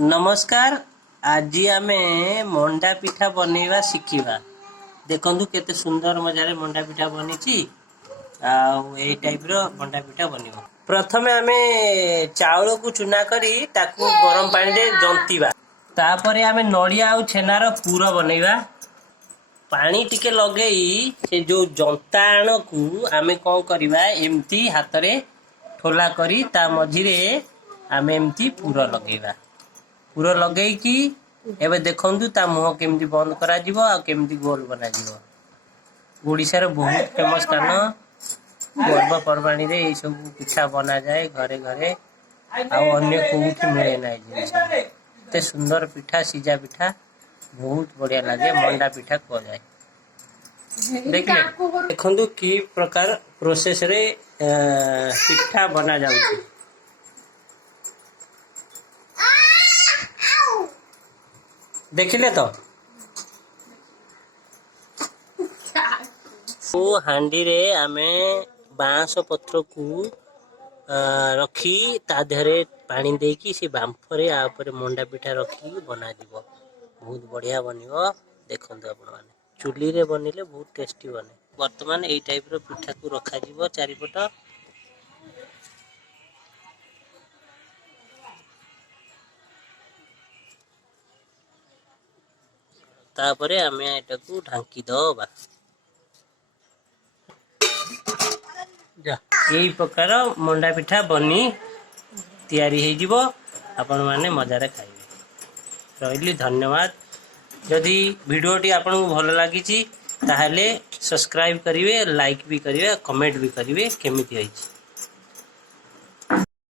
नमस्कार। आज आमे मंडा पिठा बनैवा शिखिबा। देखंतु केते सुंदर मजारे मंडा पिठा बनिछि। ए टाइप रो मंडा पिठा बनिबो। प्रथमे आमे चाउल को चुना करी ताकू गरम पानी रे जंतीबा। तापरे आमे नडिया आ छेनार पूरा बनैबा। पानी टिके लगेई से जो जंताण को आमे कोन करबा एम्ति हाथ रे ठोला करी ता मझिरे आमे एम्ति पूरा लगेबा। पूरा लगे कि एबे देखंतु ता मुह केमती बंद करा जिवो आ केमती गोल बना जिवो। ओडिसा रे बहुत फेमस कान पर्व परबाणी रे ए सब पिठा बना जाए घरे घरे आ अन्य कोउठी मिले नाही जिंस। ते सुंदर पिठा सीजा पिठा बहुत बढ़िया लागे मंडा पिठा को जाए। देखले देखंतु की प्रकार प्रोसेस रे पिठा बना जाउछि। देखिले तो वो हांडी रे आमे बांस पत्र को रखी ता देहरे पानी देकी से बांफरे आ ऊपर मंडा पिठा रखी बना दिबो। बहुत बढ़िया बनिबो। देखंतु आपण माने चुली रे बनिले बहुत टेस्टी बने। वर्तमान एई टाइप रो पिठा को रखा जिवो चारिपट। तापरे आमे एटा को ढांकी दबा। जा एई प्रकार मंडा पिठा बनी तैयारी हे जिवो। आपण माने मजारे खाइबे। रहिली धन्यवाद। यदि वीडियोटी आपन को भलो लागिछि ताहाले सब्सक्राइब करिवे, लाइक भी करिवे, कमेंट भी करिवे केमिति होइछि।